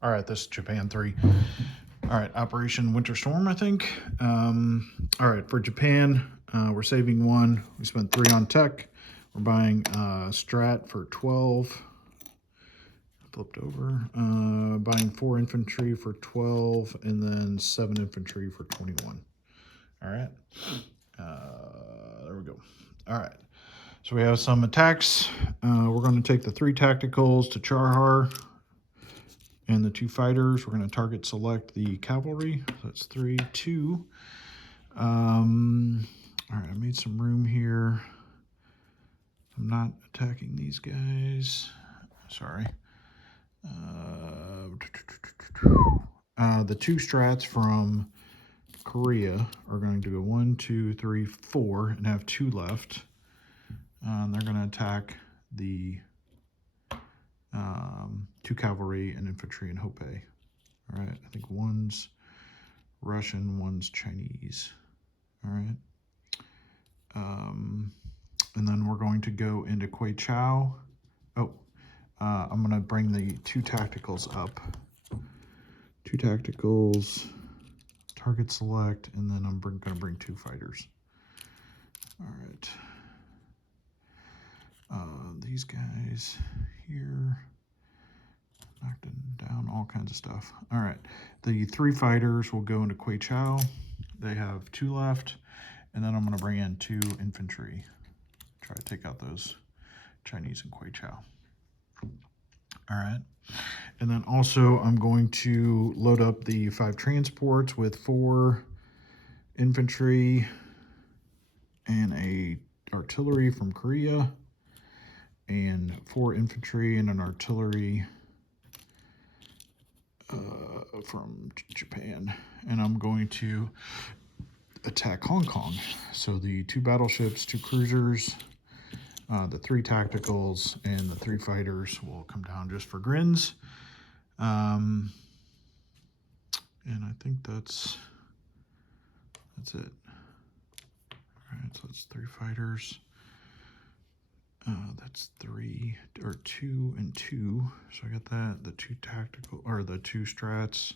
All right, this is Japan 3. All right, Operation Winter Storm, I think. All right, for Japan, we're saving 1. We spent 3 on tech. We're buying Strat for 12. Flipped over. Buying 4 infantry for 12, and then 7 infantry for 21. All right. There we go. All right. So we have some attacks. We're going to take the 3 tacticals to Charhar and the 2 fighters. We're going to target select the cavalry. So that's 3, 2. All right, I made some room here. I'm not attacking these guys. Sorry. The 2 strats from Korea are going to go 1, 2, 3, 4, and have 2 left. And they're going to attack the 2 cavalry and infantry in Hope. All right, I think one's Russian, one's Chinese. All right. And then we're going to go into Kuei Chao. Oh, I'm going to bring the 2 tacticals up. 2 tacticals, target select, and then I'm going to bring 2 fighters. All right. These guys here, knocked down all kinds of stuff. All right. The 3 fighters will go into Kuei Chao. They have 2 left. And then I'm going to bring in 2 infantry. Try to take out those Chinese in Kuei Chao. All right. And then also I'm going to load up the 5 transports with 4 infantry and a artillery from Korea and 4 infantry and an artillery from Japan. And I'm going to attack Hong Kong. So the 2 battleships, 2 cruisers, the 3 tacticals, and the 3 fighters will come down just for grins. And I think that's it. All right, so that's 3 fighters. That's 3 or 2 and 2. So I got that. The 2 tactical or the 2 strats.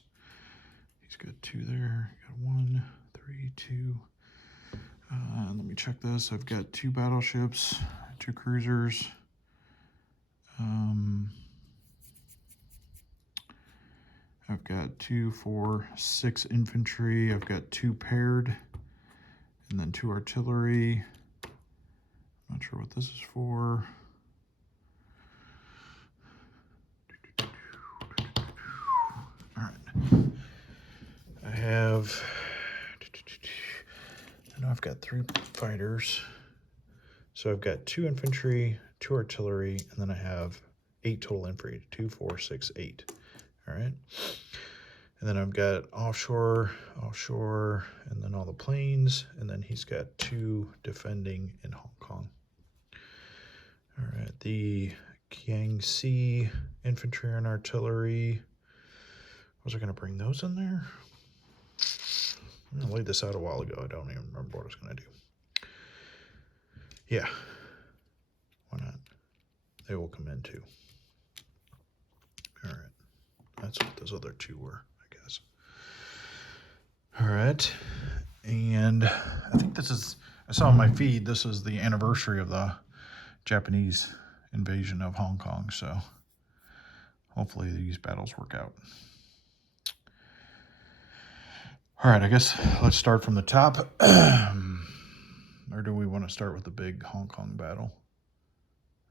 He's got 2 there. Got 1, 3, 2. Let me check this. I've got 2 battleships, 2 cruisers. I've got 2, 4, 6 infantry. I've got 2 paired, and then 2 artillery. Not sure what this is for. All right. I have. I know I've got 3 fighters. So I've got 2 infantry, 2 artillery, and then I have 8 total infantry. 2, 4, 6, 8. All right. And then I've got offshore, and then all the planes. And then he's got 2 defending in Hong Kong. All right. The Kiangsi infantry and artillery. Was I going to bring those in there? I laid this out a while ago. I don't even remember what I was going to do. Yeah. Why not? They will come in too. All right. That's what those other 2 were, I guess. All right. And I think this is, I saw on my feed, this is the anniversary of the Japanese invasion of Hong Kong. So hopefully these battles work out. All right, I guess let's start from the top. Or do we want to start with the big Hong Kong battle?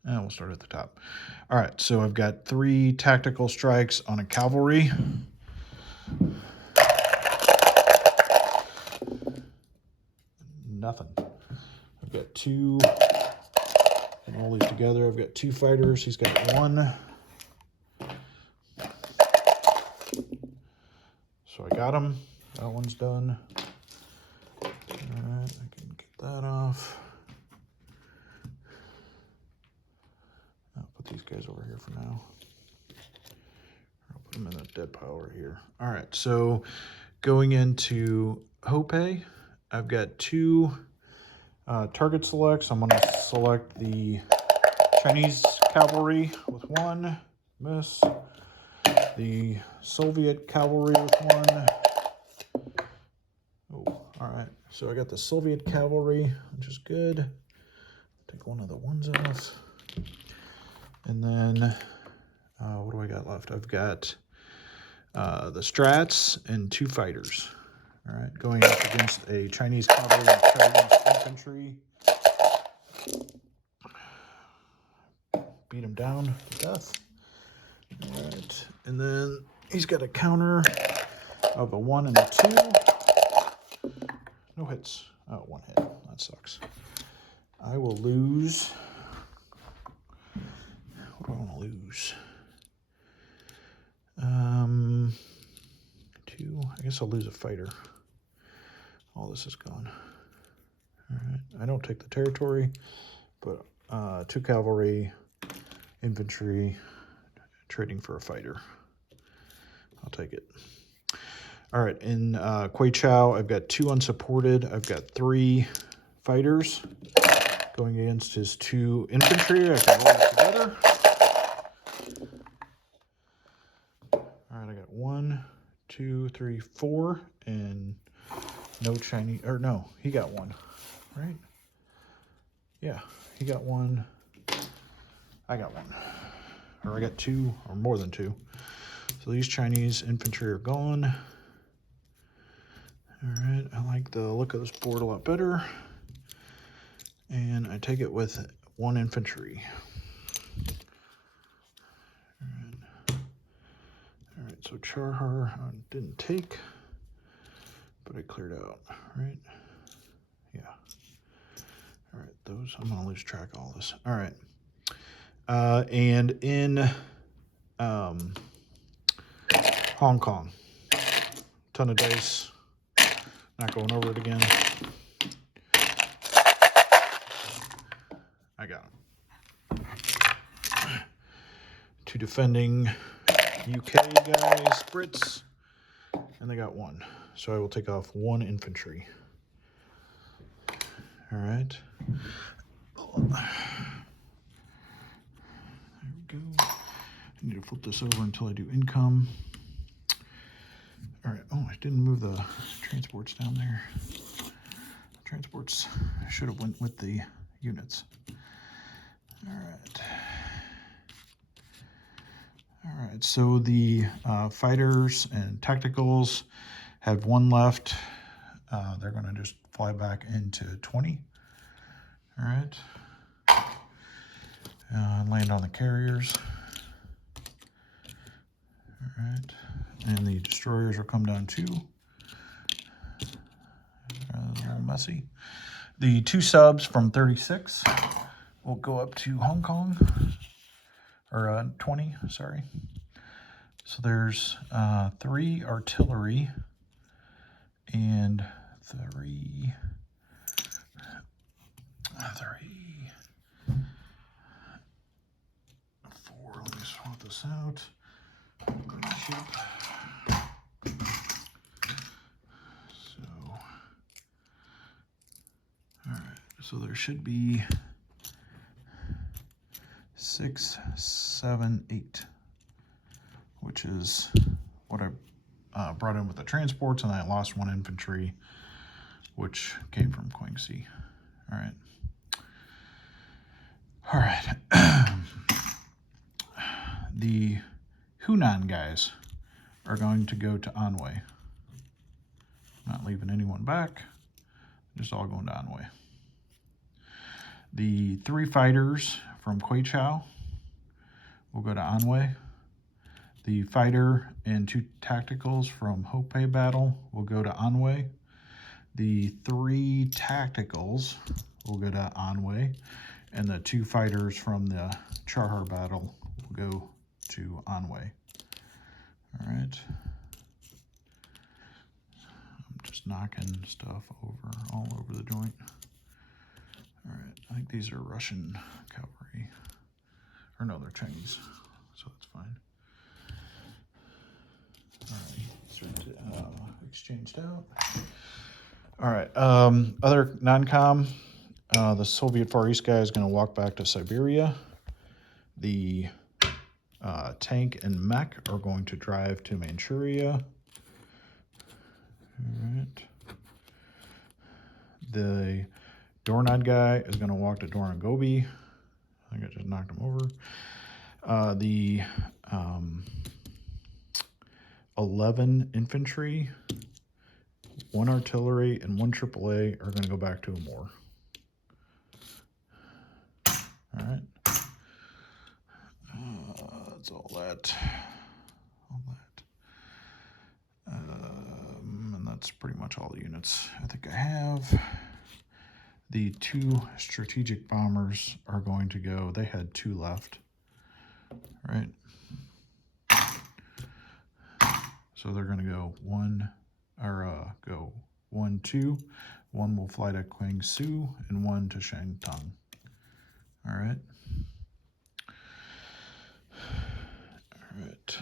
We'll start at the top. All right, so I've got 3 tactical strikes on a cavalry. Nothing. I've got 2, and all these together. I've got 2 fighters. He's got 1. So I got him. That one's done. All right, I can get that off. I'll put these guys over here for now. I'll put them in that dead pile right here. All right, so going into Hope, I've got 2 target selects. I'm going to select the Chinese cavalry with 1, miss. the Soviet cavalry with one. Oh, all right. So I got the Soviet cavalry, which is good. Take one of the ones off. And then, what do I got left? I've got the Strats and 2 fighters. All right, going up against a Chinese cavalry and Chinese infantry. Beat him down to death. All right, and then he's got a counter of a 1 and a 2. No hits. Oh, 1 hit. That sucks. I will lose. What do I want to lose? 2. I guess I'll lose a fighter. All this is gone. All right. I don't take the territory, but 2 cavalry, infantry, trading for a fighter. I'll take it. All right. In Queichao, I've got 2 unsupported. I've got 3 fighters going against his 2 infantry. I can roll it together. All right, I got 1, 2, 3, 4, and no Chinese, or no, he got 1, right? Yeah, he got 1. I got 1, or I got 2, or more than 2. So these Chinese infantry are gone. All right, I like the look of this board a lot better. And I take it with 1 infantry. All right, so Charhar didn't take, but I cleared out, right? Yeah. All right, those, I'm gonna lose track of all this. All right. And in Hong Kong, ton of dice, not going over it again. I got him. 2 defending UK guys, Brits, and they got 1. So I will take off 1 infantry. All right. There we go. I need to flip this over until I do income. All right. Oh, I didn't move the transports down there. Transports should have went with the units. All right. All right, so the fighters and tacticals have 1 left. They're going to just fly back into 20. All right. Land on the carriers. All right. And the destroyers will come down 2. A little messy. The 2 subs from 36 will go up to Hong Kong. Or 20, sorry. So there's 3 artillery and 3, 4. Let me swap this out. Ship. So, all right. So there should be 6, 7, 8, which is what I brought in with the transports, and I lost 1 infantry, which came from Quangxi. All right. All right. The Hunan guys are going to go to Anhui. Not leaving anyone back. Just all going to Anhui. The 3 fighters from Queichao will go to Anhui. The fighter and 2 tacticals from Hopei battle will go to Anhui. The 3 tacticals will go to Anhui. And the 2 fighters from the Charhar battle will go to Anhui. All right. I'm just knocking stuff over, all over the joint. All right, I think these are Russian cavalry. Or no, they're Chinese, so that's fine. All right, exchanged out. All right, other non-com, the Soviet Far East guy is going to walk back to Siberia. The Tank and mech are going to drive to Manchuria. All right. The Dornod guy is going to walk to Doran Gobi. I think I just knocked him over. The 11 infantry, 1 artillery, and 1 AAA are going to go back to Amur. All right. That's all that. And that's pretty much all the units I think I have. The 2 strategic bombers are going to go. They had 2 left, right? So they're going to go 1, or go 1, 2. 1 will fly to Guangzhou and 1 to Shantung. All right. All right.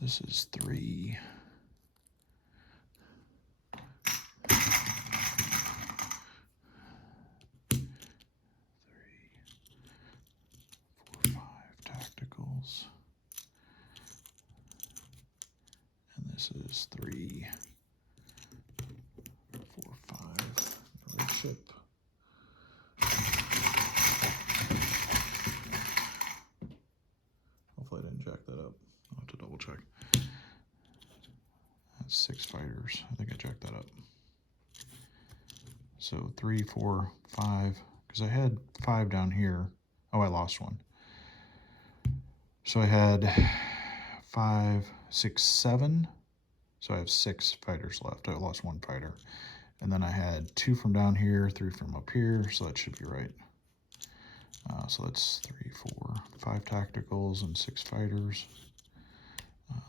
This is 3. 5 tacticals. And this is 3, 4, 5. Another ship. Hopefully I didn't jack that up. I'll have to double check. That's 6 fighters. I think I jacked that up. So 3, 4, 5. Because I had 5 down here. Oh, I lost 1. So I had 5, 6, 7. So I have 6 fighters left. I lost 1 fighter. And then I had 2 from down here, 3 from up here. So that should be right. So that's 3, 4, 5 tacticals and 6 fighters.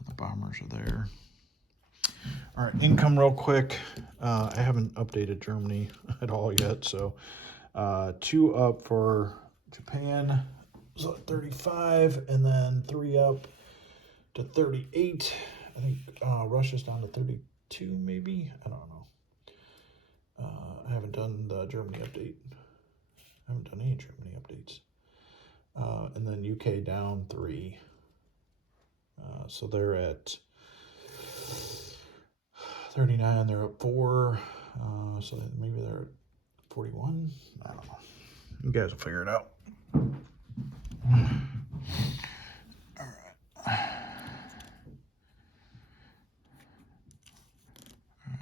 The bombers are there. All right, income real quick. I haven't updated Germany at all yet. So 2 up for Japan. So 35, and then 3 up to 38. I think Russia's down to 32, maybe. I don't know. I haven't done the Germany update. I haven't done any Germany updates. And then UK down 3. So they're at 39. They're up 4. So maybe they're at 41. I don't know. You guys will figure it out. All right.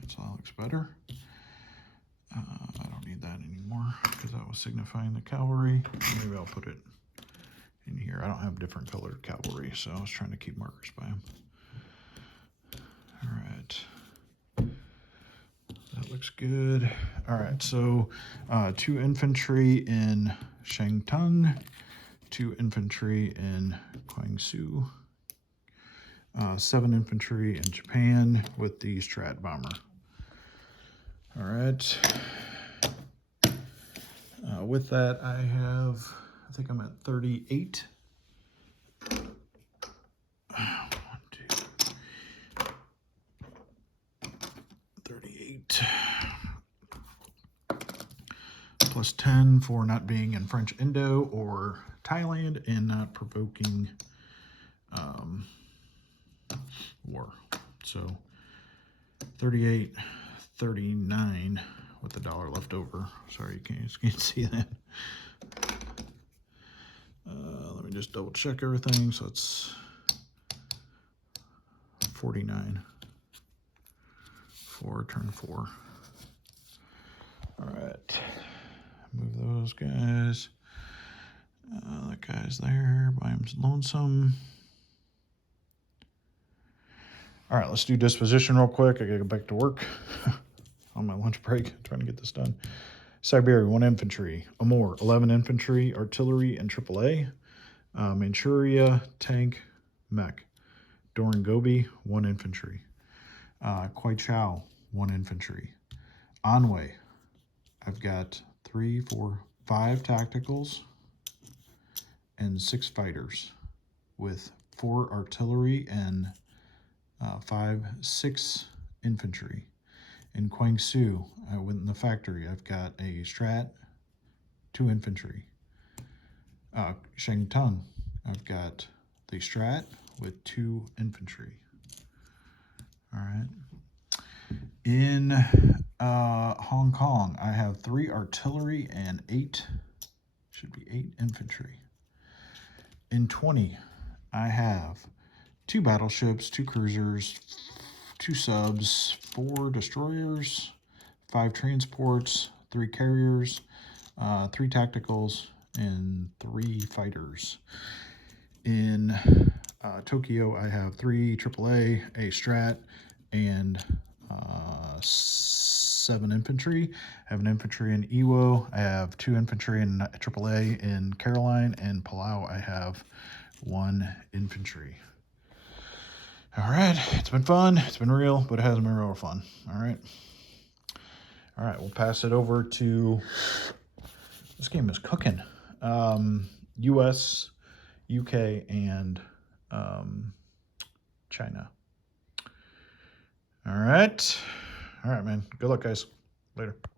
So that looks better. I don't need that anymore because that was signifying the cavalry. Maybe I'll put it in here. I don't have different colored cavalry, so I was trying to keep markers by them. All right. That looks good. All right, so 2 infantry in Shantung, 2 infantry in Guangzhou, 7 infantry in Japan with the Strat bomber. All right. With that, I think I'm at 38. 1, 2, 38. Plus 10 for not being in French Indo or Thailand and not provoking war. So 38, 39 with the dollar left over. Sorry, you can't see that. Let me just double check everything. So it's 49 for turn 4. All right, move those guys. That guy's there by him lonesome. All right, let's do disposition real quick. I gotta go back to work on my lunch break, trying to get this done. Siberia, 1 infantry. Amur, 11 infantry, artillery, and AAA. Manchuria, tank, mech. Doran Gobi, 1 infantry. Kwaichao, 1 infantry. Anhui, I've got 3, 4, 5 tacticals and 6 fighters with 4 artillery and 6 infantry. In Guangzhou, I went in the factory. I've got a Strat, 2 infantry. Shangtung. I've got the Strat with 2 infantry. All right. In Hong Kong, I have 3 artillery and 8 infantry. In 20, I have 2 battleships, 2 cruisers, 2 subs, 4 destroyers, 5 transports, 3 carriers, 3 tacticals, and 3 fighters. In Tokyo, I have 3 AAA, a Strat, and 7 infantry. I have an infantry in Iwo. I have 2 infantry in AAA in Caroline, and Palau, I have 1 infantry. All right, it's been fun. It's been real, but it hasn't been real fun. All right. All right, we'll pass it over to, this game is cooking. US, UK, and China. All right. All right, man. Good luck, guys. Later.